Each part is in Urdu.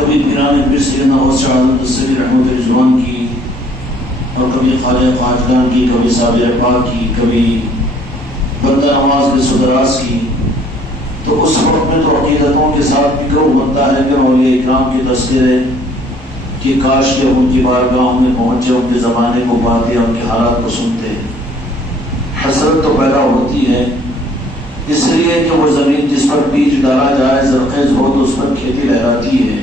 کبھی پیران پیر سیدنا غوث شاہ اعظم دستگیر رحمۃ رضوان کی، اور کبھی خواجہ خواجگان کی، کبھی صابر پاک کی، کبھی بندہ نواز کے سدراس کی، تو اس وقت میں تو عقیدتوں کے ساتھ بھی گرو بنتا ہے کہ اولیاء اکرام کے تذکرے کہ کاش کہ ان کی بارگاہوں میں پہنچے، ان کے زمانے کو پاتے، ان کے حالات کو سنتے۔ حسرت تو پیدا ہوتی ہے اس لیے کہ وہ زمین جس پر بیج ڈالا جائے زرخیز ہو تو اس پر کھیتی لہراتی ہے،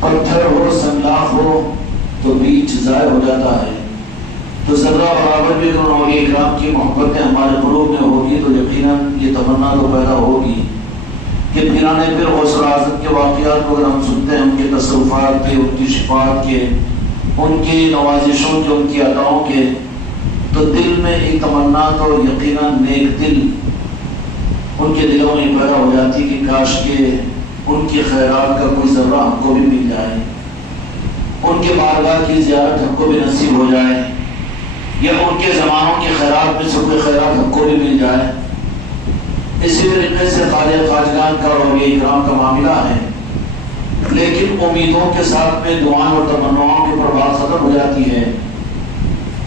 پتھر ہو سنگلاخ ہو تو بیج ضائع ہو جاتا ہے۔ تو ذرہ برابر بھی اگر اولیاء اکرام کی محبتیں ہمارے قلوب میں ہوگی تو یقیناً یہ تمنا تو پیدا ہوگی کہ پیران پیر غوث اعظم کے واقعات کو اگر ہم سنتے ہیں، ان کے تصرفات کے، ان کی شفاعت کے، ان کی نوازشوں کے، ان کی عطاؤں کے، تو دل میں ایک تمنا تو یقیناً نیک دل ان کے دلوں میں پیدا ہو جاتی کہ کاش کہ ان کی خیرات کا کوئی ذرہ ہم کو بھی مل جائے، ان کے بارگاہ کی زیارت ہم کو بھی نصیب ہو جائے، یا ان کے زمانوں کی خیرات میں سے کوئی خیرات ہم کو بھی مل جائے۔ اسی طریقے سے خواجہ خواجگان کا اور اولیاء اکرام کا معاملہ ہے، لیکن امیدوں کے ساتھ میں دعائیں اور تمناؤں کے اوپر بات ختم ہو جاتی ہے،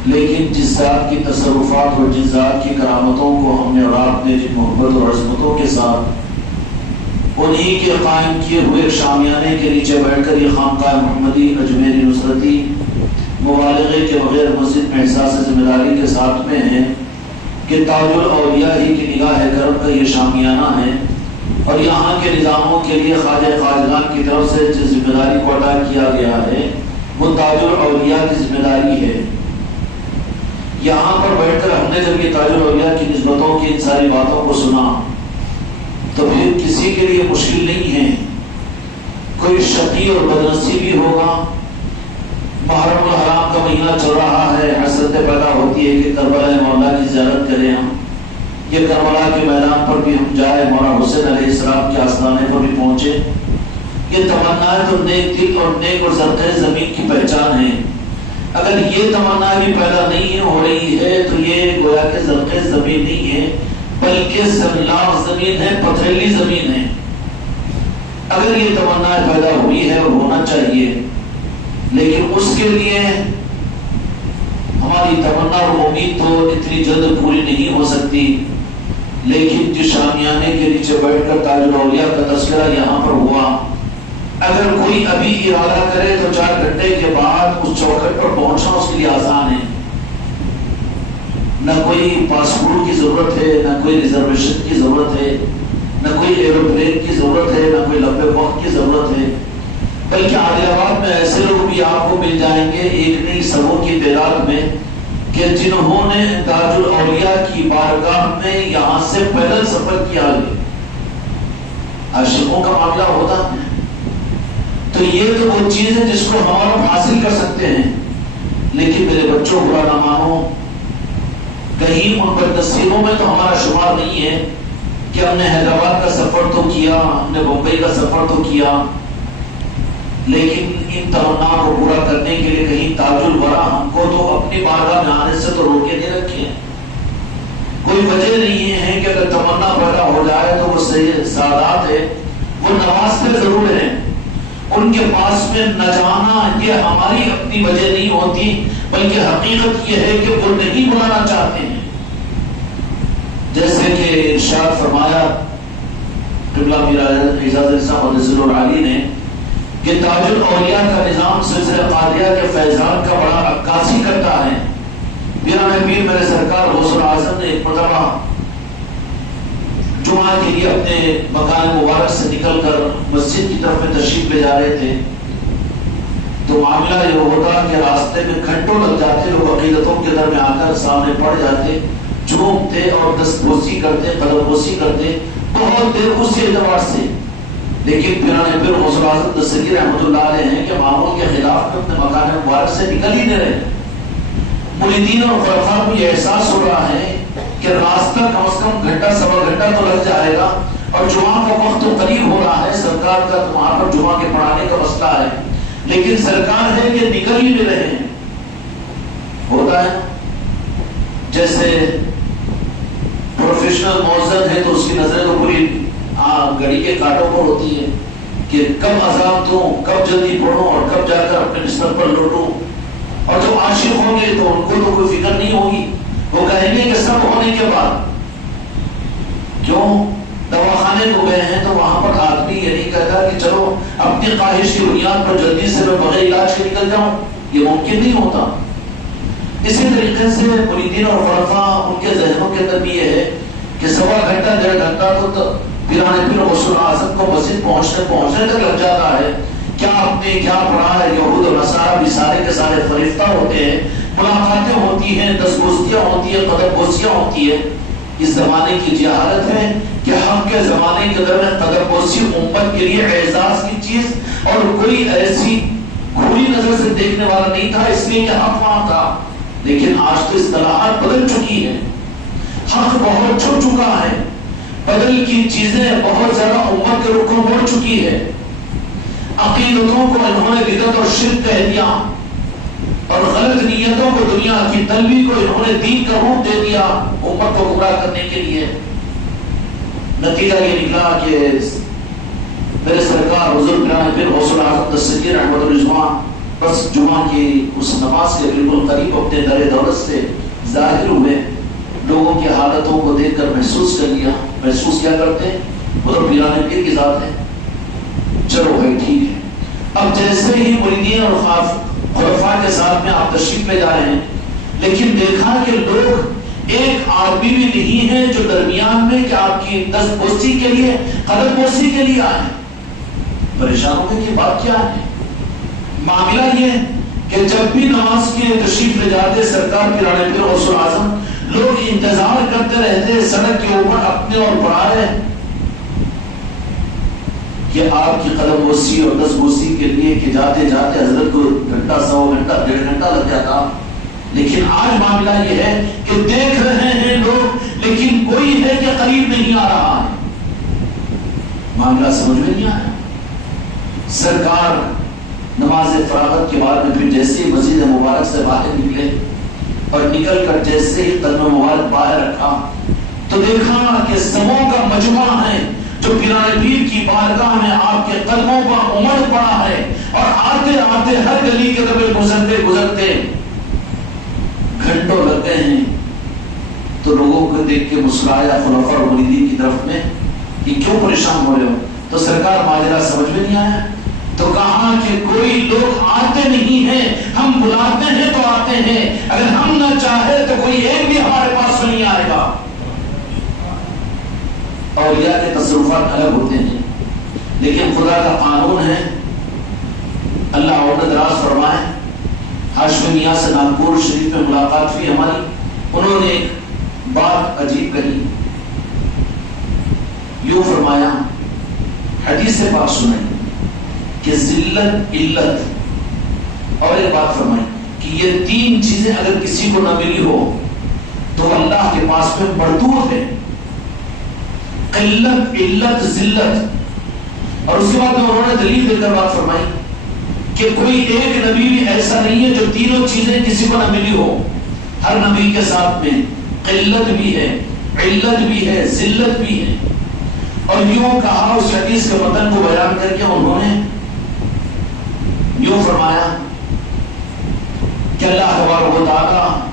لیکن جس ذات کی تصرفات اور جس ذات کی کرامتوں کو ہم نے اور آپ نے جن محبت اور عظمتوں کے ساتھ انہی کے قائم کیے ہوئے شامیانے کے نیچے بیٹھ کر یہ خانقاہ محمدی اجمیری نصرتی مبالغے کے بغیر مسجد میں احساس ذمہ داری کے ساتھ میں ہیں کہ تاج الاولیاء ہی کی نگاہ کرم کا یہ شامیانہ ہے، اور یہاں کے نظاموں کے لیے خواجہ خواجگان کی طرف سے جس ذمہ داری کو ادا کیا گیا ہے وہ تاج الاولیاء کی ذمہ داری ہے۔ یہاں پر بیٹھ کر ہم نے جب یہ تاج الاولیاء کی نسبتوں کی ان ساری باتوں کو سنا تو پھر کسی کے لیے مشکل نہیں ہے، کوئی شقی اور بدنصیب بھی ہوگا، محرم الحرام کا مہینہ چل رہا ہے، حسرت پیدا ہوتی ہے کہ کربلا مولا کی زیارت کریں ہم، یہ کربلا کے میدان پر بھی ہم جائیں، مولا حسین علیہ السلام کے آستانے پر بھی پہنچے۔ یہ تمنا تو نیک دل اور نیک اور زرخیز زمین کی پہچان ہے۔ اگر یہ تمنا بھی پیدا نہیں ہو رہی ہے تو یہ گویا کہ زرخیز زمین نہیں ہے بلکہ سنگلاخ زمین ہے، پتھریلی زمین ہے۔ اگر یہ تمنا پیدا ہوئی ہے اور ہونا چاہیے، لیکن اس کے لیے ہماری تمنا اور امید تو اتنی جلد پوری نہیں ہو سکتی، لیکن جس شامیانے کے نیچے بیٹھ کر تاج الاولیاء کا تذکرہ یہاں پر ہوا، اگر کوئی ابھی ارادہ کرے تو 4 گھنٹے کے بعد اس چوکھٹ پر پہنچنا اس کے لیے آسان ہے۔ نہ کوئی پاسپورٹ کی ضرورت ہے، نہ کوئی ریزرویشن کی ضرورت ہے، نہ کوئی ایروپلین کی ضرورت ہے، نہ کوئی لمبے وقت کی ضرورت ہے، بلکہ عادل آباد میں ایسے لوگ بھی آپ کو مل جائیں گے ایک نہیں سبوں کی تعداد میں کہ جنہوں نے تاج الاولیاء کی بارگاہ میں یہاں سے پیدل سفر کیا ہے۔ عاشقوں کا معاملہ ہوتا ہے تو یہ تو وہ چیز ہے جس کو ہم حاصل کر سکتے ہیں، لیکن میرے بچوں برا نہ مانو، کہیں ان پر تصویروں میں تو ہمارا شمار نہیں ہے کہ ہم نے حیدرآباد کا سفر تو کیا، ہم نے بمبئی کا سفر تو کیا، لیکن ان تمنا کو پورا کرنے کے لیے کہیں تاج الورا ہم کو تو اپنی بارگاہ میں آنے سے تو روکے نہیں رکھے۔ کوئی وجہ نہیں ہے کہ اگر تمنا پیدا ہو جائے تو وہ سادات ہے، وہ نوازتے ضرور ہیں، ان کے پاس میں نہ جانا یہ ہماری اپنی وجہ نہیں ہوتی، بلکہ حقیقت یہ ہے کہ وہ نہیں بلانا چاہتے ہیں۔ جیسے کہ ارشاد فرمایا قبلہ میر اعجاز علی صاحب رضی اللہ علیہ نے کہ تاج الاولیاء کا نظام سلسلہ قادریہ کے فیضان کا بڑا عکاسی کرتا ہے۔ پیران پیر میرے سرکار غوث اعظم نے ایک مرتبہ جمعہ کے لیے اپنے مکان مبارک سے نکل کر مسجد کی طرف میں تشریف لے جا رہے تھے، تو معاملہ یہ ہوتا کہ راستے میں گھنٹوں لگ جاتے، لوگ عقیدتوں کے در میں آ کر سامنے پڑ جاتے، جھومتے اور دست بوسی کرتے، قدم بوسی کرتے بہت دیر اسی اعتبار سے، لیکن پیران پیر غوث اعظم دستگیر رحمۃ اللہ علیہ ہیں کہ معمول کے خلاف میں اپنے مکان مبارک سے نکل ہی نہیں رہے۔ مریدین اور خلفاء کو یہ احساس ہو رہا ہے کہ راستہ کم از کم گھنٹہ سوا گھنٹہ تو لگ جائے گا، اور جمعہ کا وقت تو قریب ہو رہا ہے، سرکار کا تو وہاں پر جمعہ کے پڑھانے کا مسئلہ ہے، لیکن سرکار ہے کہ نکل ہی نہیں رہے ہیں۔ ہوتا ہے جیسے پروفیشنل موزن ہے تو اس کی نظریں تو پوری گھڑی کے کانٹوں پر ہوتی ہے کہ کب عذاب دوں، کب جلدی پڑھوں اور کب جا کر اپنے بستر پر لوٹوں. اور جو عاشق ہوں گے تو ان کو تو کوئی فکر نہیں ہوگی، وہ کہیں گے کہ سب ہونے کے بعد کیوں دواخانے کو گئے ہیں تو وہاں پر آدمی یہ نہیں کہتا کہ چلو اپنی خواہش کی بنیاد پر جلدی سے میں بغیر علاج کے نکل جاؤں، یہ ممکن نہیں ہوتا. اسی طریقے سے مریدین اور خلفاء ان کے ذہنوں کے اندر بھی یہ ہے کہ سوا گھنٹہ 1.5 گھنٹہ تو پیرانے پیر غوث اعظم کو مسجد پہنچنے تک لگ جاتا ہے. کیا آپ نے کیا پڑھا ہے؟ یہود و نصارہ بھی سارے کے سارے فریفتہ ہوتے ہیں، ملاقاتیں ہوتی ہیں، دستگوشیاں ہوتی ہیں، قدم بوسیاں ہوتی ہیں. اس زمانے کی جہالت ہے کہ ہم کے زمانے کے اندر قدم بوسی امت کے لیے اعزاز کی چیز اور کوئی ایسی گھوری نظر سے دیکھنے والا نہیں تھا، اس لیے کہ حق وہاں تھا. لیکن آج تو اصطلاحات بدل چکی ہیں، حق بہت چھپ چکا ہے، بدل کی چیزیں بہت زیادہ امت کے رخ موڑ چکی ہے. عقیدتوں کو انہوں نے بدعت اور شرک کہہ دیا اور غلط نیتوں کو، دنیا کی طلبی کو انہوں نے دین کا روپ دے دیا امت کو گمراہ کرنے کے لیے. نتیجہ یہ نکلا کہ میرے سرکار حضور پیرانے پیر غوث اعظم دستگیر احمد الرضوان بس جمعہ کی اس نماز کے بالکل قریب اپنے در دولت سے ظاہر ہوئے. لوگوں کی حالتوں کو دیکھ کر محسوس کیا کرتے ہیں حضور پیرانے پیر کی ذات ہے. چلو بھائی ٹھیک ہے. اب جیسے ہی مریدین اور خلفاء کے ساتھ میں آپ تشریف لے جا رہے ہیں، لیکن دیکھا کہ لوگ ایک آدمی بھی نہیں ہے جو درمیان میں کہ آپ کی دست بوسی کے لیے، قدم بوسی کے لیے آئے. پریشان ہو گئے کہ بات کیا ہے؟ معاملہ یہ کہ جب بھی نماز کے تشریف لے جاتے سرکار پیرانے پیر غوث اعظم، لوگ انتظار کرتے رہتے سڑک کے اوپر اپنے اور پرائے کہ آپ کی قدم بوسی اور دست بوسی کے لیے کہ جاتے جاتے حضرت کو گھنٹہ، 1.25 گھنٹہ، 1.5 گھنٹہ لگ جاتا. لیکن آج معاملہ یہ ہے کہ دیکھ رہے ہیں لوگ لیکن کوئی ہے کہ قریب نہیں آ رہا ہے. معاملہ سمجھ میں نہیں آیا. سرکار نماز فراغت کے بعد میں پھر جیسے ہی مسجد مبارک سے باہر نکلے اور نکل کر جیسے ہی قدم مبارک باہر رکھا تو دیکھا کہ سبوں کا مجمع ہے جو پیرانے پیر کی بارگاہ میں آپ کے قدموں پر امڑ پڑا ہے. اور آتے آتے ہر گلی کے طرف گزرتے گھنٹوں لگ گئے ہیں. تو لوگوں کو دیکھ کے مسکرایا خلفاء اور مریدین کی طرف میں کہ کیوں پریشان ہو رہے ہو؟ تو سرکار ماجرا سمجھ میں نہیں آیا. تو کہا کہ کوئی لوگ آتے نہیں ہیں، ہم بلاتے ہیں تو آتے ہیں، اگر ہم نہ چاہے تو کوئی ایک بھی ہمارے پاس نہیں آئے گا. اولیاء کے تصرفات الگ ہوتے ہیں لیکن خدا کا قانون ہے. اللہ عمر دراز فرمائے. ہاشمی میاں سے ناگپور شریف میں ملاقات ہوئی ہماری. انہوں نے ایک بات عجیب کہی. یوں فرمایا، حدیث پاک سنیں کہ ذلت، علت اور ایک بات فرمائی کہ یہ 3 چیزیں اگر کسی کو نہ ملی ہو تو اللہ کے پاس میں مردود ہے. قلت، علت، ذلت. اور اس کے بعد انہوں نے دلیل دے کر بات فرمائی کہ کوئی ایک نبی بھی ایسا نہیں ہے جو تینوں چیزیں کسی کو نہ ملی ہو. ہر نبی کے ساتھ میں قلت بھی ہے، علت بھی ہے، ذلت بھی ہے. اور یوں کہا اس حدیث کے متن کو بیان کر کے انہوں نے یوں فرمایا کہ اللہ تبارک و تعالی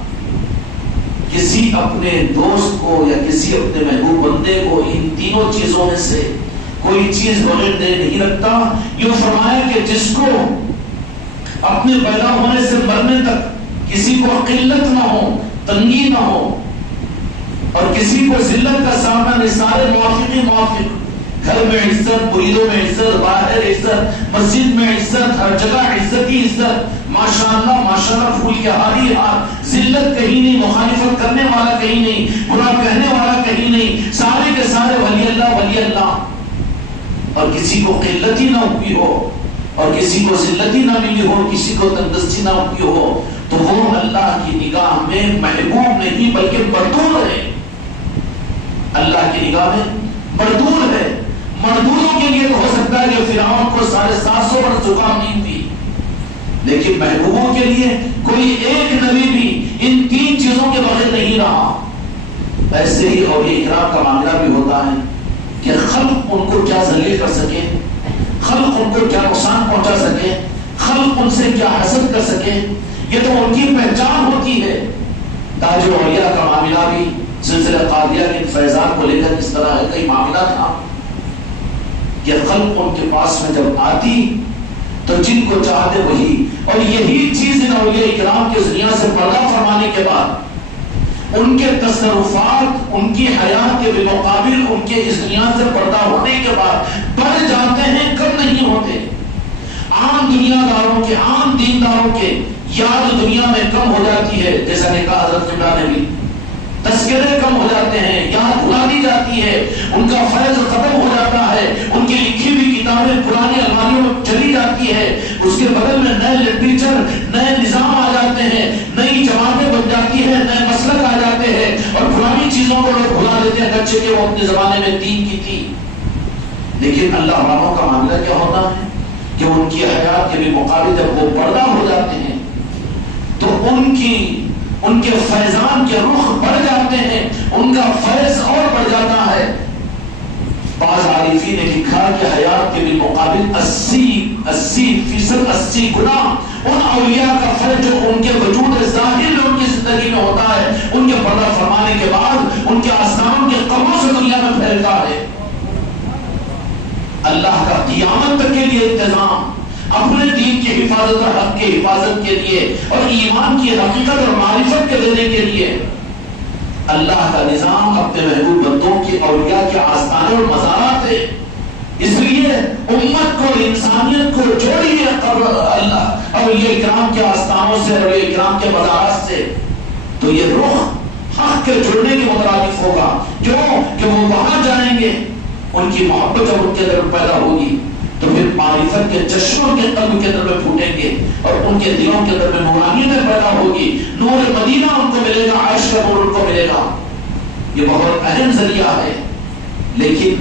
کسی اپنے دوست کو یا کسی اپنے محبوب بندے کو ان تینوں چیزوں میں سے کوئی چیز بغیر دے نہیں رکھتا. یوں فرمایا کہ جس کو اپنے پیدا ہونے سے مرنے تک کسی کو قلت نہ ہو، تنگی نہ ہو اور کسی کو ذلت کا سامنا نہیں، سارے موافق، گھر میں عزت، مریدوں میں عزت، باہر عزت، مسجد میں عزت، ہر جگہ عزت ہی عزت. ماشاءاللہ ماشاءاللہ، پھول کے ہاری ہار. ذلت کہیں نہیں، مخالفت کرنے والا کہیں نہیں، برا کہنے والا کہیں نہیں، سارے کے سارے ولی اللہ ولی اللہ. اور کسی کو قلت ہی نہ ہوئی ہو اور کسی کو ذلت ہی نہ ملی ہو، کسی کو تندرستی نہ ہوئی ہو تو وہ اللہ کی نگاہ میں محبوب نہیں بلکہ مردود ہے. اللہ کی نگاہ میں مردود ہے. مردودوں کے لیے تو ہو سکتا ہے کہ فرعون کو 750 برس زکام نہیں تھی، لیکن محبوبوں کے لیے کوئی ایک نبی بھی ان 3 چیزوں کے بغیر نہیں رہا. ایسے ہی اور یہ اکرام کا معاملہ بھی ہوتا ہے کہ خلق ان کو کیا ذلیل کر سکے، خلق ان کو کیا نقصان پہنچا سکے، خلق ان سے کیا حسد کر سکے، یہ تو ان کی پہچان ہوتی ہے۔ تاج الاولیاء کا معاملہ بھی سلسلہ قادریہ کے فیضان کو لے کر اس طرح کا معاملہ تھا کہ خلق ان کے پاس میں جب آتی تو جن کو چاہتے وہی، اور یہی چیز ان اولیاء کرام کے دنیا سے پردہ فرمانے کے بعد ان کے تصرفات ان کی حیات کے بالمقابل ان کے اس دنیا سے پردہ ہونے کے بعد بڑھ جاتے ہیں، کم نہیں ہوتے۔ عام دنیا داروں کے، عام دینداروں کے یاد دنیا میں کم ہو جاتی ہے، جیسا نے کہا حضرت قبلہ نے بھی، تذکرے کم ہو جاتے ہیں، یاد بھلا دی جاتی ہے، ان کا فیض ختم ہو جاتا ہے، ان کی لکھی ہوئی کتابیں پرانی الماریوں میں چلی جاتی ہے، اس کے بدل میں نئے لٹریچر، نئے نظام آ جاتے ہیں، نئی جماعتیں بن جاتی ہیں، نئے مسلک آ جاتے ہیں، اور پرانی چیزوں کو لوگ بھلا دیتے ہیں، اگرچہ کہ وہ اپنے زمانے میں دین کی تھی۔ لیکن اللہ والوں کا معاملہ کیا ہوتا ہے کہ ان کی حیات کے بھی مقابل جب وہ پردہ ہو جاتے ہیں تو ان کے فیضان کے رخ بڑھ جاتے ہیں، ان کا فیض اور بڑھ جاتا ہے۔ بعض عارفین نے لکھا کہ حیات کے بالمقابل 80% گنا ان اولیاء کا فیض جو ان کے وجود ظاہر میں ان کی زندگی میں ہوتا ہے، ان کے پردہ فرمانے کے بعد ان کے آستانوں کے قبروں سے دنیا میں پھیلتا ہے۔ اللہ کا قیامت تک کے لیے انتظام، اپنے دین کی حفاظت اور حق کی حفاظت کے لیے اور ایمان کی حقیقت اور معرفت کے دینے کے لیے اللہ کا نظام اپنے محبوب بندوں کے اولیاء کے آستانے اور مزارات ہے۔ اس لیے امت کو، انسانیت کو جوڑیے اللہ اولیاء کرام کے آستانوں سے، اولیاء کرام کے مزارات سے، تو یہ رخ حق کے جڑنے کے مترادف ہوگا، کیوں کہ وہ وہاں جائیں گے، ان کی محبت جب ان کے اندر پیدا ہوگی تو پھر معرفت کے چشموں کے قلب کے اندر میں پھوٹیں گے اور ان کے دلوں کے اندر میں نورانیت پیدا ہوگی، نور مدینہ ان کو ملے گا، عرش کا نور ان کو ملے گا۔ یہ بہت اہم ذریعہ ہے، لیکن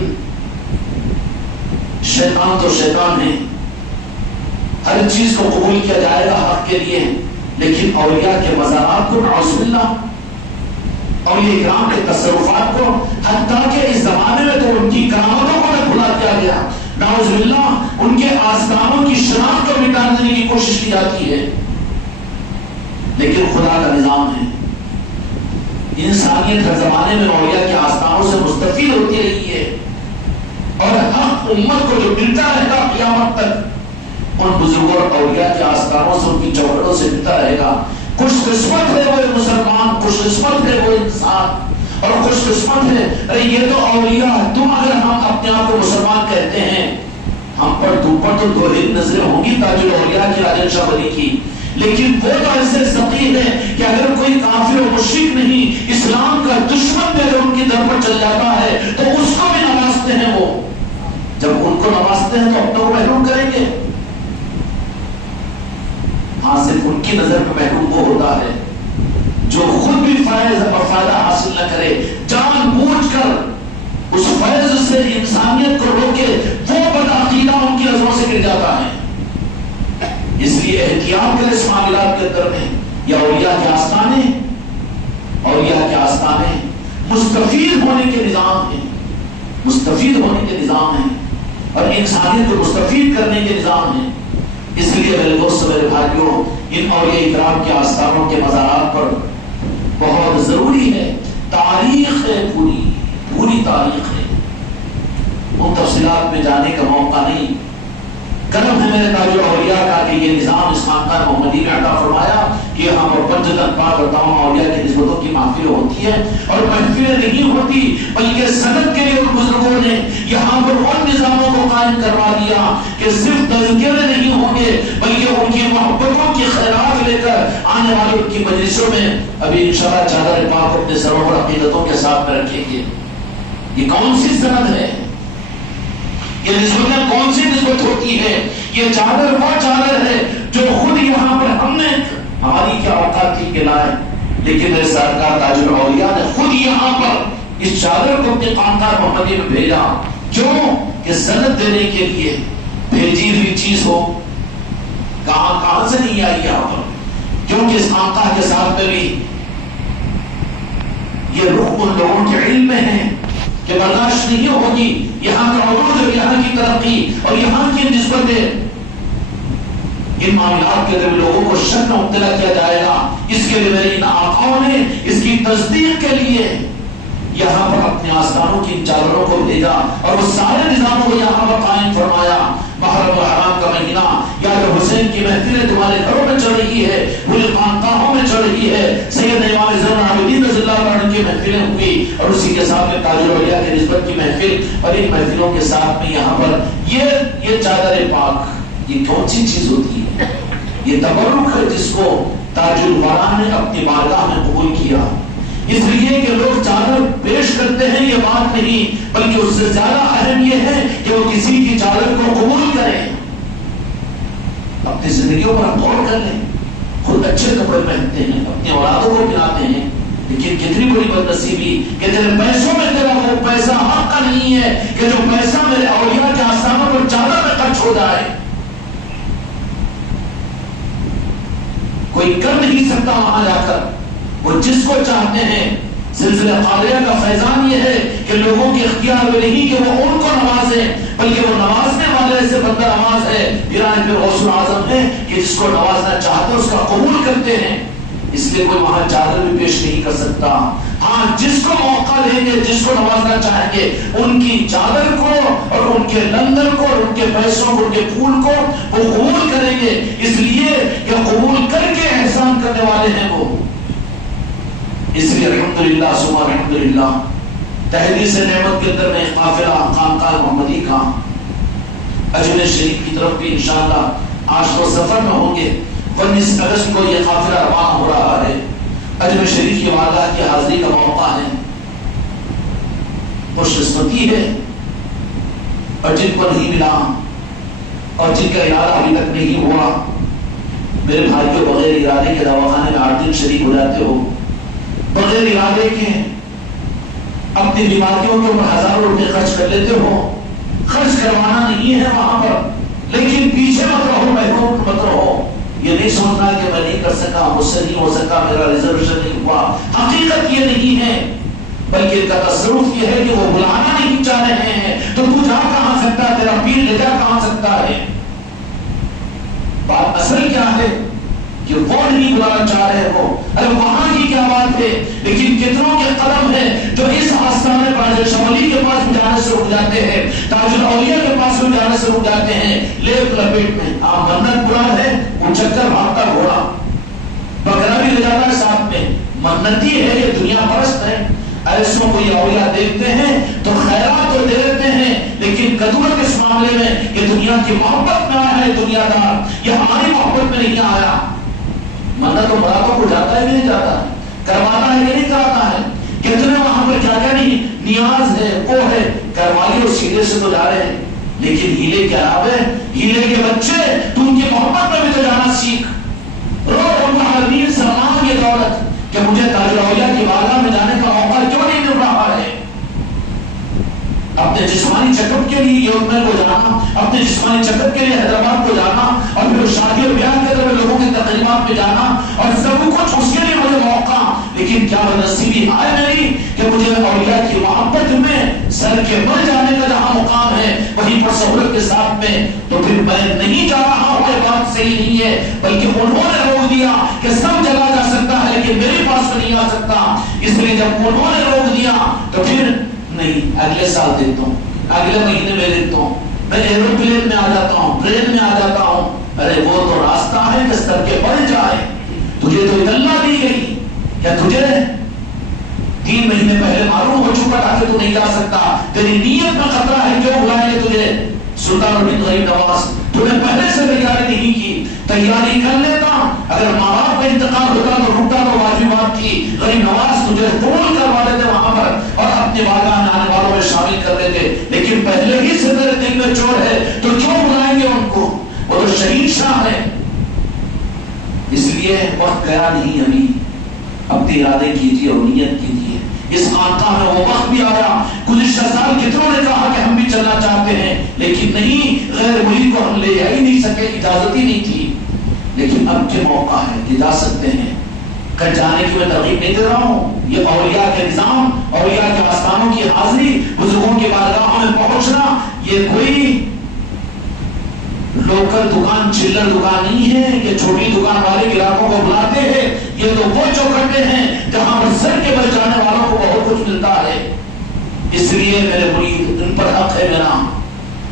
شیطان تو شیطان ہے، ہر چیز کو قبول کیا جائے گا حق کے لیے، لیکن اولیاء کے مزارات کو نعوذ باللہ، اولیاء کرام کے تصرفات کو، حتیٰ کہ اس زمانے میں تو ان کی کرامتوں کو نہ بھلا دیا گیا، نعوذ باللہ ان کے آستانوں کی شناخت کو مٹا دینے کی کوشش کی جاتی ہے۔ لیکن خدا کا نظام ہے، انسانیت ہر زمانے میں اولیاء کے آستانوں سے مستفید ہوتی رہی ہے، اور حق امت کو جو ملتا رہے گا قیامت تک ان بزرگوں اور اولیاء کے آستانوں سے، ان کی چوکھٹوں سے ملتا رہے گا۔ خوش قسمت ہے وہ مسلمان، خوش قسمت ہے وہ انسان، اور خوش قسمت ہے ارے یہ تو اولیاء، تم اگر ہم اپنے آپ کو مسلمان کہتے ہیں، ہم پر تم پر تو دو ہی نظریں ہوں گی تاج الاولیاء کی، راجن شاہ ولی کی، لیکن وہ تو ایسے ثقیل ہے کہ اگر کوئی کافر و مشرک نہیں، اسلام کا دشمن بھی اگر ان کی در پر چل جاتا ہے تو اس کو بھی نوازتے ہیں۔ وہ جب ان کو نوازتے ہیں تو اپنے کو محروم کریں گے؟ ہاں، صرف ان کی نظر میں محروم وہ ہوتا ہے جو خود بھی فیض اور فائدہ حاصل نہ کرے، جان بوجھ کر اس فیض سے انسانیت کو روکے، وہ بدعقیدہ ان کی نظروں سے گر جاتا ہے۔ اس لیے احتیاط کرے اس معاملات کے اندر میں، یا اولیاء کے آستانے، اولیاء کے آستانے مستفید ہونے کے نظام ہیں، مستفید ہونے کے نظام ہیں، اور انسانیت کو مستفید کرنے کے نظام ہیں۔ اس لیے میرے دوستو، میرے بھائیوں، ان اولیاء کرام کے آستانوں کے مزارات پر بہت ضروری ہے، تاریخ ہے، پوری تاریخ ہے، ان تفصیلات میں جانے کا موقع نہیں۔ کرم ہے میرے تاج الاولیاء کا کہ یہ نظام اس خانقاہ محمدی میں عطا فرمایا کہ یہاں پر پنجتن پاک اور تمام اولیاء کی نسبتوں کی محفلیں ہوتی ہیں، اور محفلیں نہیں ہوتی بلکہ سند کے لیے ان بزرگوں نے یہاں پر ان نظاموں کو قائم کروا دیا کہ صرف تذکرے نہیں ہوں گے بلکہ ان کی محبتوں کی خیرات لے کر آنے والے ان کی مجلسوں میں ابھی انشاءاللہ چادر پاک اپنے سروں پر عقیدتوں کے ساتھ میں رکھیں گے۔ یہ کون سی سند ہے؟ یہ نسبتیں کون سی نسبت ہوتی ہے؟ یہ چادر وہ چادر ہے جو خود یہاں پر ہم نے، ہماری کیا اوقات تھی کہ لائے، لیکن میرے سرکار تاج الاولیاء نے خود یہاں پر اس چادر کو اپنے خانقاہ محمدی میں بھیجا، کیوں کہ سند دینے کے لیے بھیجی ہوئی چیز ہو، کہاں سے نہیں آئی یہاں پر، کیونکہ اس خانقاہ کے ساتھ میں بھی یہ رخ ان لوگوں کے علم میں ہے کہ برداشت نہیں ہوگی یہاں کا عروج اور یہاں کی ترقی اور یہاں کی نسبتیں، ان معاملات کے اندر لوگوں کو شک میں مبتلا کیا جائے گا. اس کے لیے میرے ان آقاؤں نے اس کی تصدیق کے لیے یہاں پر اپنے آستانوں کی چادروں کو بھیجا اور وہ سارے نظاموں کو یہاں پر قائم فرمایا. محرم الحرام کا مہینہ یا جو حسین کی محفلیں تمہارے گھروں میں چل رہی ہے، پوری خانقاہوں میں چل رہی ہے، سید امام زین العابدین رضی اللہ عنہ کی محفلیں ہوئی اور اسی کے ساتھ میں تاج الاولیاء کی نسبت کی محفل، اور ان محفلوں کے ساتھ میں یہاں پر یہ چادر پاک، یہ کون سی چیز ہوتی ہے؟ یہ تبرک ہے جس کو تاج الورا نے اپنی بارگاہ میں قبول کیا. اس لیے کہ لوگ چادر پیش کرتے ہیں یہ بات نہیں، بلکہ اس سے زیادہ اہم یہ ہے کہ وہ کسی کی چادر کو قبول کریں. اپنی زندگیوں پر غور کر لیں. خود اچھے کپڑے پہنتے ہیں، اپنی اولادوں کو پہناتے ہیں، لیکن کتنی بڑی بدنصیبی کہ تیرے پیسوں میں تیرا وہ پیسہ حق کا نہیں ہے کہ جو پیسہ میرے اولیاء کے آستانوں پر چادر میں خرچ ہو جائے. کوئی کر نہیں سکتا وہاں جا کر. وہ جس کو چاہتے ہیں. سلسلہ قادریہ کا فیضان یہ ہے کہ لوگوں کے اختیار میں نہیں کہ وہ ان کو نوازیں، بلکہ وہ نوازنے والے سے بندہ نواز ہے. پیران پیر غوث العظم ہے کہ جس کو نوازنا چاہتے ہیں اس کا قبول کرتے ہیں. اس لیے کوئی وہاں چادر بھی پیش نہیں کر سکتا. ہاں جس کو موقع دیں گے، جس کو نوازنا چاہیں گے، ان کی چادر کو اور ان کے لندن کو اور ان کے پیسوں کو، ان کے پھول کو وہ قبول کریں گے، اس لیے کہ قبول کر کے احسان کرنے والے ہیں وہ. اس لیے الحمدللہ ثم الحمدللہ تحدیث نعمت کے اندر میں قافلہ خانقاہ محمدی کا اجمیر شریف کی طرف بھی انشاءاللہ عاشر و سفر میں ہوں گے. 19 اگست کو یہ قافلہ روانہ ہو رہا ہے. اجمیر شریف کی بارگاہ کی حاضری کا موقع ہے. خوش قسمتی ہے اور جن کو نہیں ملا اور جن کا ارادہ ابھی تک نہیں ہوا، میرے بھائی کو بغیر ارادے کے دواخانے میں 8 دن شریک ہو جاتے ہو، بغیر ارادے کے اپنی بیماریوں کے اوپر ہزاروں روپے خرچ کر لیتے ہو. خرچ کروانا نہیں ہے وہاں پر، لیکن پیچھے مت رہو، محروم مت رہو. یہ نہیں سوچنا کہ میں نہیں کر سکا، مجھ سے نہیں ہو سکا، میرا ریزرویشن نہیں ہوا. حقیقت یہ نہیں ہے، بلکہ ان کا تصرف یہ ہے کہ وہ بلانا نہیں چاہ رہے ہیں تو تو جا کہاں سکتا ہے، تیرا پیر لے جا کہاں سکتا ہے. بات اصل کیا ہے کہ وہ نہیں بلانا چاہ رہے ہو. ارے وہاں کی کیا بات ہے، لیکن کتنوں کے قدم ہیں جو اس آستانے پر شمالی کے پاس جانے سے رک جاتے ہیں، تاج الاولیاء کے پاس جانے سے رک جاتے ہیں. لیپ لپیٹ میں آپ منت بلا ہے، وہ چکر بھاگتا گھوڑا، بکرا بھی لے جاتا ہے ساتھ میں. منتی ہے، یہ دنیا پرست ہے. ایسوں کو یہ اولیاء دیکھتے ہیں تو خیرات تو دے دیتے ہیں، لیکن قدوت اس معاملے میں کہ دنیا کی محبت میں آیا ہے دنیا دار، یہ ہماری محبت میں نہیں آیا. منت و مرادوں کو جاتا ہے کہ نہیں جاتا، کرواتا ہے کہ نہیں کراتا ہے. کتنے وہاں پر کیا کیا نہیں نیاز ہے، وہ ہے کروائی اور سیدھے سے تو جا رہے ہیں. لیکن ہیلے کیا راب ہے، ہیلے کے بچے تو ان کی محبت میں بھی تو جانا سیکھ. رو رب العالمین سے مانگ یہ دولت کہ مجھے تاج الاولیاء کی بارگاہ میں جانے کا موقع کیوں نہیں مل رہا ہے. اپنے جسمانی چیک اپ کے لیے یوم کو جانا، اپنے جسمانی چیک اپ کے لیے حیدرآباد کو جانا، اور پھر شادی اور بیاہ کے دوران لوگوں کی تقریبات میں جانا، اور سب کچھ اس کے لیے مجھے موقع. لیکن کیا بدنصیبی ہے میری کہ مجھے اولیاء کی محبت میں سر کے بل جانے کا جہاں مقام ہے وہیں پر سہولت کے ساتھ میں تو پھر میں نہیں جا رہا ہوں. یہ بات صحیح نہیں ہے، بلکہ انہوں نے روک دیا کہ سب جگہ جا سکتا ہے لیکن میرے پاس میں نہیں آ سکتا. اس لیے جب انہوں نے روک دیا تو پھر نہیں، اگلے سال دیتا ہوں، اگلے مہینے میں دیتا ہوں، میں ایروپلین میں آ جاتا ہوں، ٹرین میں آ جاتا ہوں. ارے وہ تو راستہ ہے کہ سر کے بل جائے. تجھے تو اطلاع دی گئی، کیا تجھے 3 مہینے پہلے معلوم ہو چکا تھا کہ تو نہیں جا سکتا؟ تیری نیت میں خطرہ ہے، کیوں بلائیں گے تجھے؟ سلطان الدین غریب نواز تو نے پہلے سے تیاری نہیں کی. تیاری کر لیتا، اگر ماں باپ کا انتقال ہوتا تو رکتا تو واجبات کی. غریب نواز تجھے قبول کروا لیتے وہاں پر اور اپنے بارگاہ میں آنے والوں میں شامل کر لیتے. لیکن پہلے ہی سے میرے دل میں چور ہے تو کیوں بلائیں گے ان کو؟ وہ تو شہید شاہ ہے. اس لیے وقت گیا نہیں، ابھی اپنے ارادے کیجیے اور نیت کیجیے. اس خانقاہ میں وہ وقت بھی آیا، گزشتہ سال کتنوں نے کہا کہ ہم بھی چلنا چاہتے ہیں لیکن نہیں، غیر ملک کو ہم لے آ ہی نہیں سکے، اجازت ہی نہیں تھی. لیکن اب کے موقع ہے کہ جا سکتے ہیں. کہ جانے کی میں ترغیب نہیں دے رہا ہوں، یہ اولیاء کے نظام، اولیاء کے آستانوں کی حاضری، بزرگوں کی بارگاہوں میں پہنچنا، یہ کوئی لوکل دکان، چلر دکان نہیں ہے کہ چھوٹی دکان والے گراہکوں کو بلاتے ہیں. یہ تو وہ چوکھٹے ہیں جہاں پر سر کے بل جانے والوں کو بہت کچھ ملتا ہے. اس لیے میرے مرید، ان پر حق ہے میرا،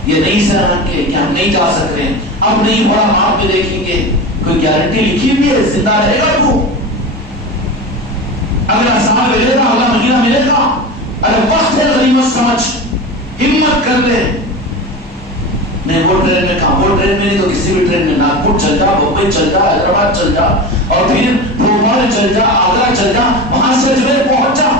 یہ نہیں سر رکھے کہ ہم نہیں جا سک رہے، اب نہیں بڑا آپ میں دیکھیں گے. کوئی گارنٹی لکھی ہوئی ہے زندہ رہے گا تو؟ اگلا سال ملے گا، اگلا مہینہ ملے گا؟ اگر وقت ہے غنیمت سمجھ، ہمت کر لے. نہیں وہ ٹرین میں کہاں، وہ ٹرین میں نہیں تو کسی بھی ٹرین میں، ناگپور چل جا، بمبئی چل جا، حیدرآباد چل جا، اور پھر بھوپال چل جا، آگرہ چل جا، وہاں سے اجمیر پہنچ جا.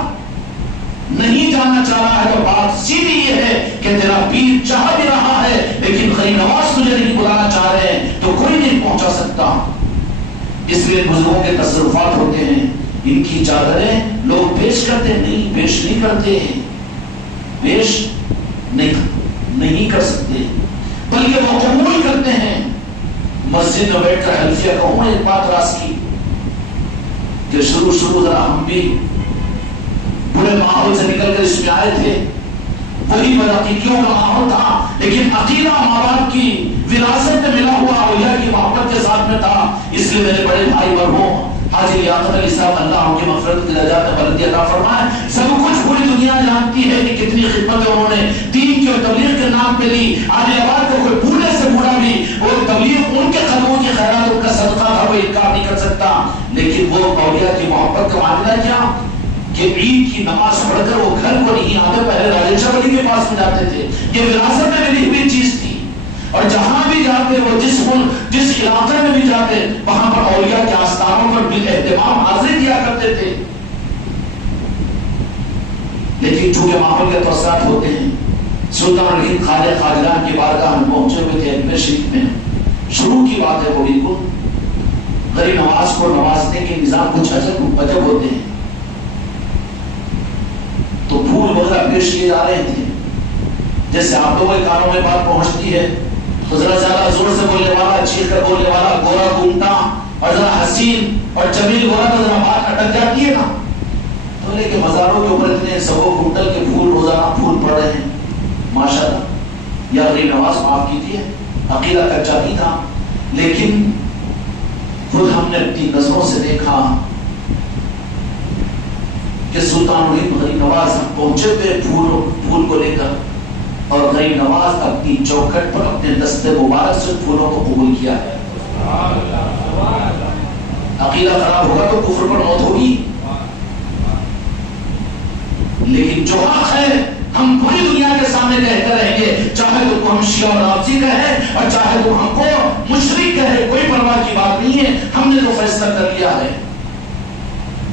نہیں جانا چاہ رہا ہے تو بات سیدھی یہ ہے کہ تیرا پیر چاہ بھی رہا ہے لیکن غریب نواز تجھے نہیں بلانا چاہ رہے ہیں تو کوئی نہیں پہنچا سکتا. اس لیے بزرگوں کے تصرفات ہوتے ہیں، ان کی چادریں لوگ پیش کرتے ہیں، نہیں پیش نہیں کرتے ہیں، پیش نہیں کر سکتے، بلکہ وہ قبول کرتے ہیں. مسجد میں بیٹھ کر حلفیہ کہوں ایک بات راز کی کہ شروع ذرا ہم بھی برے ماحول سے نکل کر اس میں آئے تھے، وہی بدعقیدیوں کا ماحول تھا، لیکن عقیدہ ماں باپ کی وراثت میں ملا ہوا اولیاء کی محبت کے ساتھ میں تھا. اس لیے میرے بڑے بھائی مرحوم حاجی لیاقت علی صاحب، اللہ ان کی مغفرت کی درجات میں بلندی عطا فرمائے، سب کچھ پوری دنیا جانتی ہے کہ کتنی خدمتیں انہوں نے دین کی اور تبلیغ کے نام پہ لی. عادل آباد کو کوئی بوڑھے سے بوڑھا بھی وہ تبلیغ ان کے قدموں کی خیرات، ان کا صدقہ تھا، وہ انکار نہیں کر سکتا. لیکن وہ اولیاء کی محبت کا معاملہ کیا کہ عید کی نماز پڑھ کر وہ گھر کو نہیں آتے، پہلے راجیشا ولی کے پاس میں جاتے تھے. یہ وراثت میں ملی ہوئی چیز تھی، اور جہاں بھی جاتے وہ جس ملک جس علاقے میں بھی جاتے وہاں پر اولیاء کے آستانوں پر بال اہتمام حاضری دیا کرتے تھے. لیکن چونکہ ماحول کے توسعات ہوتے ہیں، سلطان الہند خواجہ خواجلان کی بارگاہ میں پہنچے ہوئے تھے اجمیر شریف میں. شروع کی بات ہے وہ، بالکل غریب نواز کو نوازنے کے نظام کچھ عجب ہوتے ہیں. تو پھول وغیرہ پیش کیے جا رہے تھے، جیسے آپ لوگوں کے کانوں میں بات پہنچتی ہے تو ذرا زیادہ زور سے بولنے والا، چیخ کر بولنے والا، گورا گھومتا اور ذرا حسین اور جمیل گورا تو ذرا بات اٹک جاتی ہے نا. تو لیکن مزاروں کے اوپر اتنے سبو کنٹل کے پھول روزانہ پھول پڑ رہے ہیں، ماشاءاللہ. یا غریب نواز معاف کیجیے، عقیدہ کچا نہیں تھا، لیکن خود ہم نے اپنی نظروں سے دیکھا کہ سلطان الہند غریب نواز پہنچے تھے پھول کو لے کر، اور غریب نواز اپنی چوکھٹ پر اپنے دستے مبارک سے پھولوں کو قبول کیا ہے. عقیدہ خراب ہوگا تو کفر پر موت ہوگی. لیکن جو حق ہے ہم پوری دنیا کے سامنے کہتے رہیں گے، چاہے تم کو ہم شیعہ اور رافضی کہیں اور چاہے تم ہم کو مشرک کہیں، کوئی پرواہ کی بات نہیں ہے. ہم نے تو فیصلہ کر لیا ہے،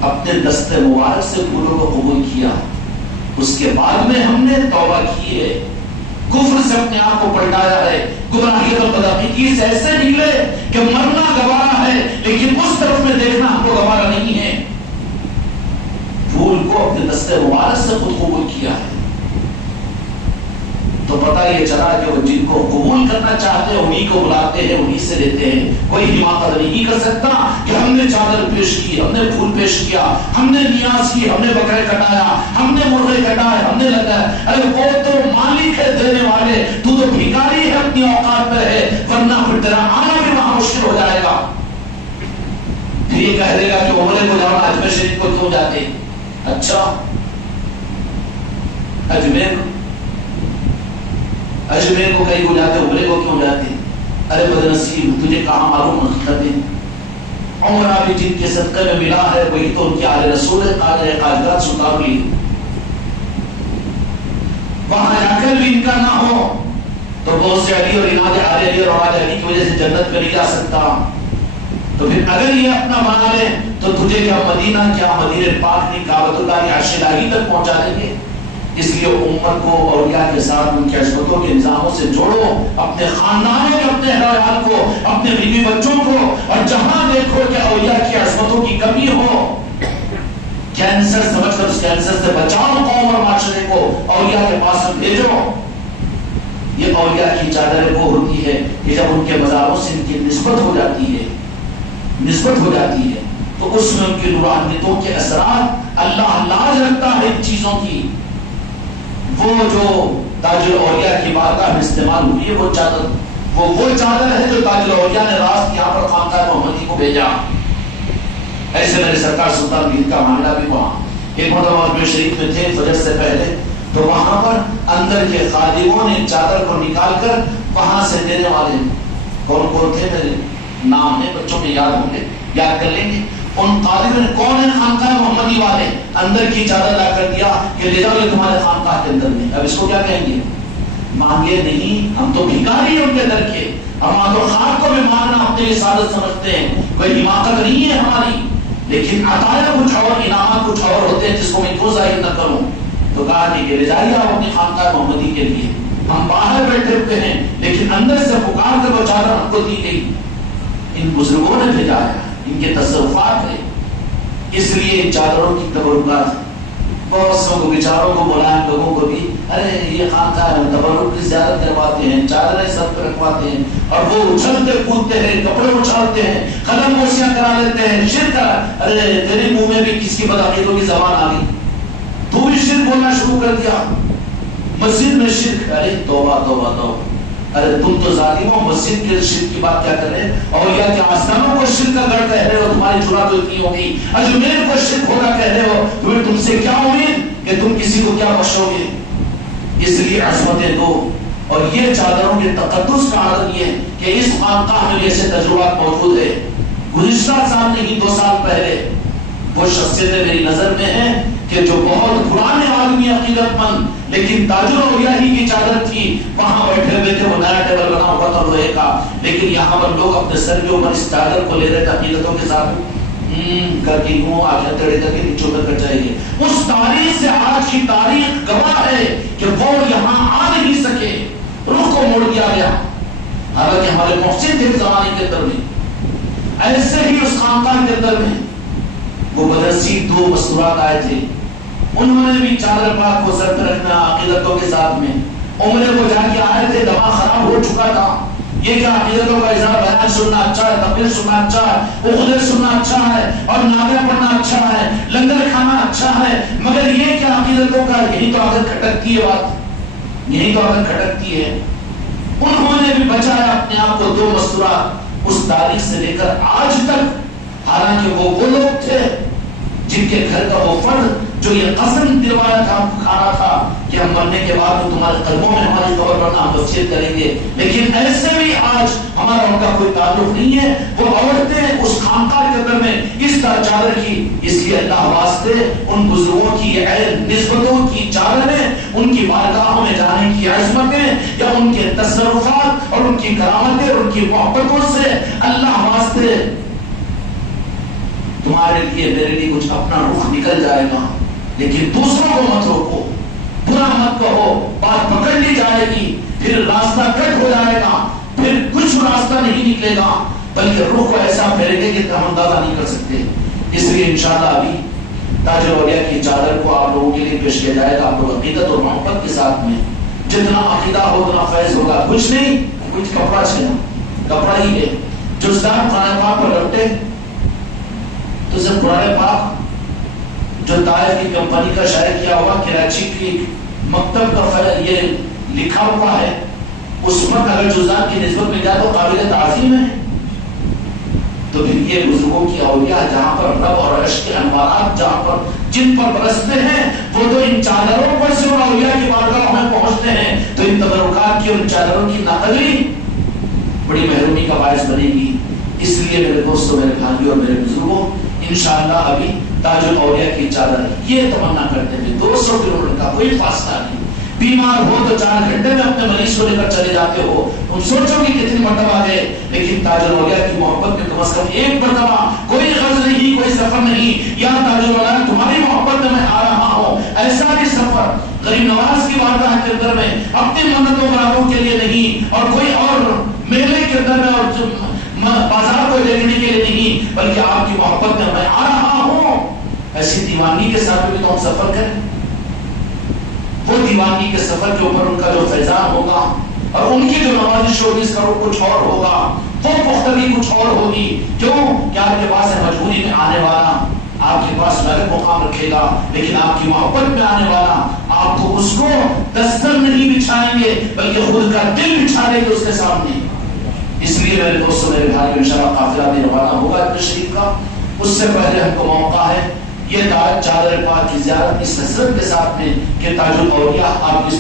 اپنے دستے مبارک سے پھولوں کو قبول کیا. اس کے بعد میں ہم نے توبہ کی ہے، کفر سے اپنے آپ کو پلٹایا ہے، گمراہی اور بدعقیدگی سے ایسے نکلے کہ مرنا گوارا ہے لیکن اس طرف میں دیکھنا ہم کو گوارا نہیں ہے. پھول کو اپنے دستے مبارک سے خود قبول کیا ہے. تو پتہ یہ چلا کہ وہ جن کو قبول کرنا چاہتے ہیں انہی کو بلاتے ہیں، انہی سے لیتے ہیں. کوئی حماقت نہیں کر سکتا کہ ہم نے چادر پیش کی، ہم نے پھول پیش کیا، ہم نے نیاز کی، ہم نے بکرے کٹایا، ہم نے مرغے کٹائے، ہم نے لگایا. ارے وہ تو مالک ہے دینے والے، تو بھکاری ہے، اپنی اوقات پہ ہے، ورنہ پھر تیرا آنا بھی وہاں مشکل ہو جائے گا. پھر یہ کہہ دے گا کہ عمرے کو جانا، اجمیر شریف کو کیوں جاتے؟ اچھا اجمیر کو کہیں کو جاتے، عمرے کو کیوں جاتے؟ ارے بدنصیب، تجھے کہاں معلوم حقیقتیں؟ عمرہ بھی جن کے صدقے میں ملا ہے وہی تو ان کے آل رسول قاجرات سلطان لی. وہاں جا کر بھی ان کا نہ ہو تو بہت سے علی اور اناد آل علی اور اولاد علی کی وجہ سے جنت میں نہیں جا سکتا. تو پھر اگر یہ اپنا بنا لے تو تجھے کیا مدینہ، کیا مدینہ پاک نہیں، کعبۃ اللہ کی عرش الہی تک پہنچا دیں گے. اس لیے امت کو اولیاء کے ساتھ ان کے عصمتوں کے نظاموں سے جوڑو، اپنے خاندانوں کے، اپنے اہل کو، اپنے بیوی بچوں کو، اور جہاں دیکھو کہ اولیاء کی عصمتوں کی کمی ہو، کینسر سمجھ کر اس کینسر سے بچاؤ قوم اور معاشرے کو، اولیاء کے پاس بھیجو. یہ اولیاء کی چادر وہ ہوتی ہے کہ جب ان کے مزاروں سے ان کی نسبت ہو جاتی ہے تو اس میں ان کی روحانیتوں کے اثرات اللہ لاج رکھتا ہے ان چیزوں کی. وہ جو تاج الاولیاء کی بارگاہ میں استعمال ہوئی ہے وہ چادر ہے جو تاج الاولیاء نے راست یہاں پر خانقاہ محمدی کو بھیجا. ایسے میرے سرکار سلطان بید کا معاملہ بھی وہاں ایک مرتبہ میں شریف میں تھے فجر سے پہلے، تو وہاں پر اندر کے خادموں نے چادر کو نکال کر وہاں سے دینے والے کون کون تھے، میرے نام ہے بچوں میں یاد ہوں گے، یاد کر لیں گے. ان خادموں نے کون ہے خانقاہ محمدی والے، اندر کی چادر لا کر دیا کہ لے جاؤ یہ تمہارے خانقاہ کے اندر میں. اب اس کو کیا کہیں گے؟ مانگے نہیں، ہم تو بھکاری ہیں ان کے در کے. ہم تو خاک کو بھی مانگنا اپنے لیے سعادت سمجھتے ہیں، کوئی حماقت نہیں ہے ہماری، لیکن عطایا کچھ اور، انعامات کچھ اور ہوتے ہیں جس کو میں کیوں ظاہر نہ کروں. تو کہا کہ لے جائیے آپ اپنی خانقاہ محمدی کے لیے، ہم باہر بیٹھے ہوئے ہیں لیکن اندر سے پکار کر وہ چادر ہم کو دی گئی. ان بزرگوں نے بھیجا ہے، ان کے تصرفات ہے، اس لیے ان چادروں کی تبرکات. بہت سو کو بیچاروں کو بلائیں، لوگوں کو بھی، ارے یہ خانقاہ تبرک کی زیارت کرواتے ہیں، چادریں سب پہ رکھواتے ہیں، اور وہ اچھلتے کودتے ہیں، کپڑے اچھالتے ہیں، قدم بوسیاں کرا لیتے ہیں، شرک کرا. ارے تیرے منہ میں بھی کس کی بدعقیدوں کی زبان آ گئی، تو بھی شرک بولنا شروع کر دیا. مسجد میں شرک، ارے توبہ توبہ توبہ. ارے تم تو ظالموں مسجد کے شرک کی بات کیا کر رہے ہیں، اولیاء کے آستانوں کو شرک کا گڑھ کہہ رہے ہو، تمہاری جرات تو اتنی ہوگی. اجمیر کو شرک ہونا کہہ رہے ہو، تمہیں تم سے کیا امید کہ تم کسی کو کیا بخشو گے. اس لیے عظمتیں دو. اور یہ چادروں کے تقدس کا عالم یہ ہے کہ اس خانقاہ میں ایسے تجربات موجود ہے. گزشتہ سال نہیں 2 سال پہلے وہ شخصیتیں میری نظر میں ہیں کہ جو بہت پرانے آدمی عقیدت مند لیکن تاج الاولیاء ہی کی چادر تھی، وہاں بیٹھے ہوئے تھے. وہ نیا ٹیبل بنا ہوا تھا لوہے کا، لیکن یہاں پر لوگ اپنے سر کے اوپر اس چادر کو لے رہے تھے عقیدتوں کے ساتھ کر کے یوں آگے تڑے کر کے نیچے اتر کر جائے گے. اس تاریخ سے آج کی تاریخ گواہ ہے کہ وہ یہاں آ نہیں سکے، رخ کو موڑ دیا گیا. حالانکہ ہمارے محسن تھے زمانے کے اندر میں، ایسے ہی اس خانقاہ کے اندر میں وہ بدرسی 2 مستورات آئے تھے. انہوں نے بھی چادر پاک کو سر پہ رکھنا عقیدتوں کے ساتھ میں عمرے کو جا کے آئے تھے. دماغ خراب ہو چکا تھا، یہ کیا عقیدتوں کا اظہار بیان سننا اچھا ہے، تقریر سننا اچھا ہے، عقدے سننا اچھا ہے، اور نعرے پڑھنا اچھا ہے، لنگر کھانا اچھا ہے، مگر یہ کیا عقیدتوں کا. یہی تو اگر کھٹکتی ہے بات، یہی تو اگر کھٹکتی ہے. انہوں نے بھی بچایا اپنے آپ کو 2 مستورات اس تاریخ سے لے کر آج تک. حالانکہ وہ لوگ تھے جن کے گھر کا وہ فرد جو یہ قسم دلوایا تھا، کھانا تھا کہ ہم مرنے کے بعد تمہارے قدموں میں ہماری قبر پر ہم وصیت کریں گے. لیکن ایسے بھی آج ہمارا ان کا کوئی تعلق نہیں ہے. وہ عورتیں اس خانقاہ کے اندر میں اس طرح چادر کی. اس لیے اللہ واسطے ان بزرگوں کی نسبتوں کی چادریں، ان کی بارگاہوں میں جانے کی عظمتیں یا ان کے تصرفات اور ان کی کرامتیں اور ان کی محبتوں سے اللہ واسطے تمہارے لیے میرے لیے کچھ اپنا رخ نکل جائے گا. لیکن دوسروں کو مت روکو، برا مت کہو، بات پکڑ لی جائے گی، پھر راستہ کٹ ہو جائے گا، پھر کچھ راستہ نہیں نکلے گا، بلکہ روح کو ایسا پھیلے گے کہ ہم اندازہ نہیں کر سکتے. اس لیے انشاءاللہ ابھی تاج الاولیاء کی چادر کو آپ لوگوں کے لیے پیش کیا جائے گا. آپ لوگ عقیدت اور محبت کے ساتھ میں جتنا عقیدہ ہو اتنا فیض ہوگا. کچھ نہیں، کچھ کپڑا چھینا، کپڑا ہی ہے. جو استاد قرآن پاک پر لپٹے تو صرف قرآن پاک جو طائف کی کمپنی کا شائع کیا ہوا کراچی کی مکتب کا یہ لکھا ہوا ہے، اس وقت اگر جزات کی نسبت میں جائے تو قابل تعظیم ہے. تو پھر یہ بزرگوں کی اولیاء جہاں پر رب اور عرش کے انوارات جہاں پر جن پر برستے ہیں، وہ تو ان چادروں پر سے ان اولیاء کی بارگاہ میں پہنچتے ہیں. تو ان تبرکات کی اور ان چادروں کی نقلی بڑی محرومی کا باعث بنے گی. اس لیے میرے دوستوں، میرے بھائیوں اور میرے بزرگوں، انشاءاللہ ابھی تاج الاولیاء کی چادر یہ تمنا کرتے ہیں. 200 کلو میٹر کا کوئی فاصلہ نہیں. بیمار ہو تو 4 گھنٹے میں اپنے مریض کو لے کر چلے جاتے ہو. تم سوچو گے کتنی مرتبہ گئے، لیکن تاج الاولیاء کی محبت میں کم از کم 1 مرتبہ کوئی غرض نہیں، کوئی سفر نہیں. یا تاج الاولیاء تمہاری محبت میں آ رہا ہوں، ایسا بھی سفر غریب نواز کی بارگاہ کے اندر میں اپنی منتوں مرادوں کے لیے نہیں، اور کوئی اور میلے کے اندر میں اور بازار کو دیکھنے کے لیے نہیں، بلکہ آپ کی محبت میں میں آ رہا ہوں. ایسی دیوانگی کے ساتھ بھی تو ہم سفر کریں. وہ دیوانگی کے سفر کے اوپر ان کا جو فیضان ہوگا، اور ان کی جو نوازش ہوگی اس کا رخ کچھ اور ہوگا، وہ پختگی کچھ اور ہوگی. کیوں کہ آپ کے پاس مجبوری میں آنے والا آپ کے پاس الگ مقام رکھے گا، لیکن آپ کی محبت میں آنے والا آپ کو اس کو دستر نہیں بچھائیں گے بلکہ خود کا دل بچھا دیں گے اس کے سامنے. اس لیے میرے دوستوں میرے بھائیوں انشاءاللہ قافلہ بھی روانہ ہوگا تشریف کا. اس سے پہلے ہم کو موقع ہے یہ چادر پاک کی زیارت اس حسرت کے ساتھ میں کہ تاج الاولیاء آپ کی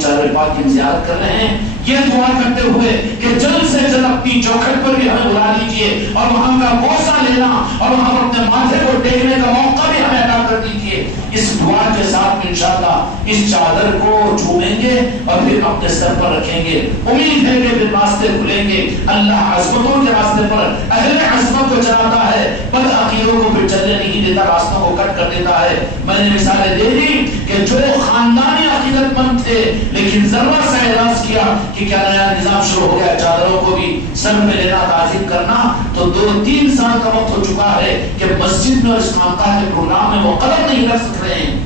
چادر پاک کی زیارت کر رہے ہیں، یہ دعا کرتے ہوئے کہ جلد سے جلد اپنی چوکھٹ پر بھی ہمیں بلا لیجیے اور وہاں کا بوسہ لینا اور وہاں اپنے ماتھے کو ٹیکنے کا موقع بھی ہمیں عطا کر دیجیے. اس دعا کے ساتھ میں انشاءاللہ اس چادر کو چھومیں گے اور پھر اپنے سر پر رکھیں گے. امید ہے کہ پھر راستے کھلیں گے. اللہ عظمتوں کے راستے پر اہل عظمت کو چلاتا ہے، بد عقیدوں کو پھر چلنے نہیں دیتا، راستوں کو کٹ کر دیتا ہے. میں نے مثالیں دے دی کہ جو خاندانی عقیدت مند تھے لیکن ذرا سا اعراض کیا کہ کیا نیا نظام شروع ہو گیا چادروں کو بھی سر میں لینا تعظیم کرنا، تو 2-3 سال کا وقت ہو چکا ہے کہ مسجد میں اور اس خانقاہ کے پروگرام میں وہ قدم نہیں رکھ سک رہے ہیں.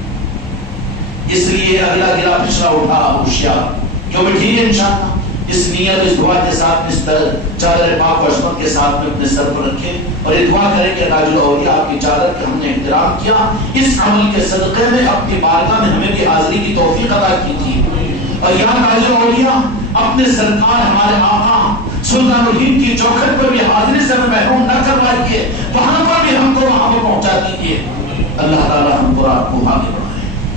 اس لیے اگلا گرا پچھلا اٹھا ہوشیار، جو بھی ٹھیک ہے انشاءاللہ اس نیت اس دعا کے ساتھ اس چادر پاک و عظمت کے ساتھ میں اپنے سر پر رکھیں اور یہ دعا کریں کہ تاج الاولیاء آپ کی چادر کے ہم نے احترام کیا، اس عمل کے صدقے میں اپنی بارگاہ میں ہمیں بھی حاضری کی توفیق عطا کی تھی. اور یا تاج الاولیاء اپنے سرکار ہمارے آقا سلطان الہند کی چوکھٹ پر بھی حاضری سے ہمیں محروم